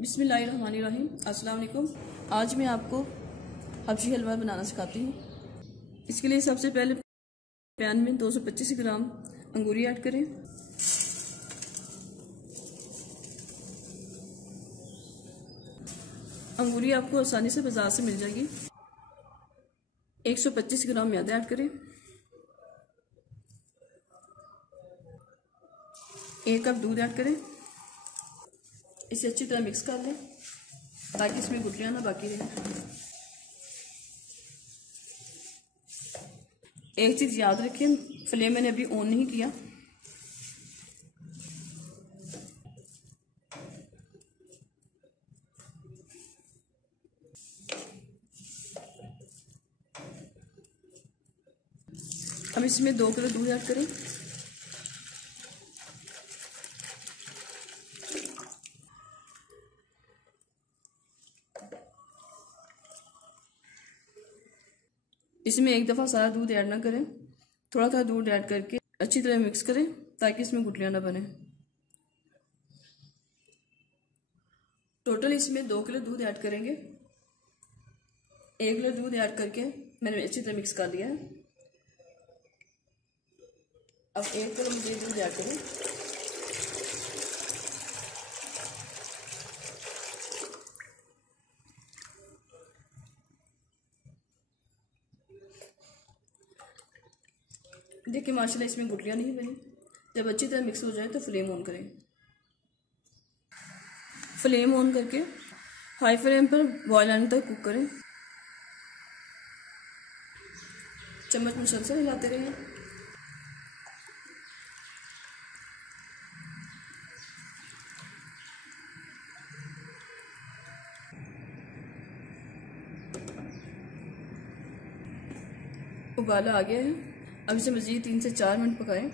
बिस्मिल्लाहिर्रहमानिर्रहीम। अस्सलाम वालेकुम। आज मैं आपको हबशी हलवा बनाना सिखाती हूँ। इसके लिए सबसे पहले पैन में 225 ग्राम अंगूरी ऐड करें। अंगूरी आपको आसानी से बाजार से मिल जाएगी। 125 ग्राम मैदा ऐड करें। 1 कप दूध ऐड करें। इसे अच्छी तरह मिक्स कर लें ताकि इसमें गुठलियां ना बाकी रहें। एक चीज़ याद रखें, फ्लेम मैंने अभी ऑन नहीं किया। अब इसमें 2 किलो दूध ऐड करें। इसमें एक दफ़ा सारा दूध ऐड ना करें, थोड़ा थोड़ा दूध ऐड करके अच्छी तरह मिक्स करें ताकि इसमें गुठलियां ना बने। टोटल इसमें 2 किलो दूध ऐड करेंगे। 1 किलो दूध ऐड करके मैंने अच्छी तरह मिक्स कर लिया है। अब 1 किलो मुझे दूध ऐड करें। देखिए माशाल्लाह इसमें गुठलियां नहीं बनी। जब अच्छी तरह मिक्स हो जाए तो फ्लेम ऑन करें। फ्लेम ऑन करके हाई फ्लेम पर बॉयल आने तक कुक करें। चम्मच मुसलसल हिलाते रहें। उबाला आ गया है। अब इसे मज़ीद 3 से 4 मिनट पकाएं।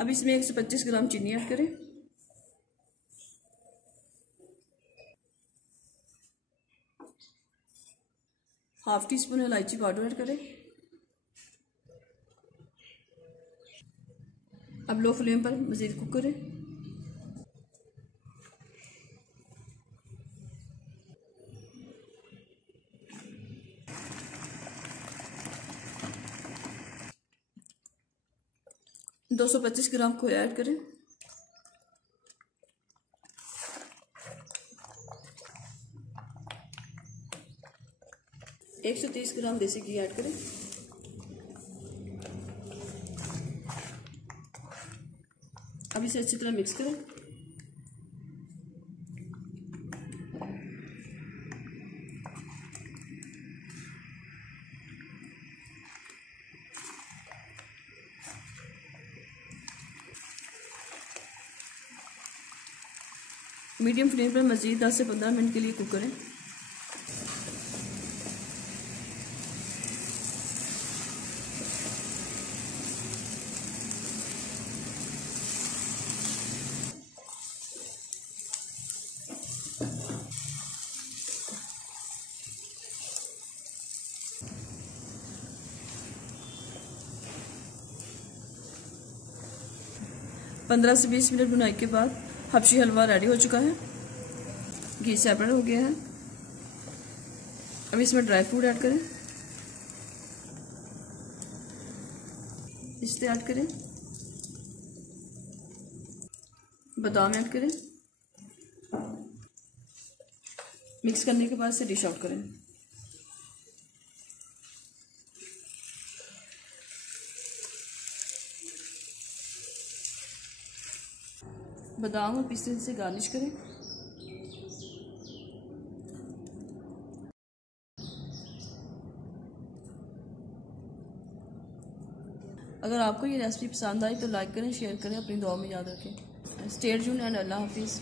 अब इसमें 125 ग्राम चीनी ऐड करें। हाफ टी स्पून इलायची पाउडर ऐड करें। अब लो फ्लेम पर मज़ीद कुक करें। $225 ग्राम खोया ऐड करें। $130 ग्राम देसी घी ऐड करें। अब इसे अच्छी तरह मिक्स करें। मीडियम फ्लेम पर मज़ीद 10 से 15 मिनट के लिए कुक करें। पंद्रह से 20 मिनट बुनाई के बाद हबशी हलवा रेडी हो चुका है। घी सेपरेट हो गया है। अब इसमें ड्राई फ्रूट ऐड करें। पिस्ते ऐड करें। बादाम ऐड करें। मिक्स करने के बाद से डिश आउट करें। बादाम और पिस्ते से गार्निश करें। अगर आपको ये रेसिपी पसंद आई तो लाइक करें, शेयर करें, अपनी दुआ में याद रखें। स्टे ट्यून्ड एंड अल्लाह हाफिज़।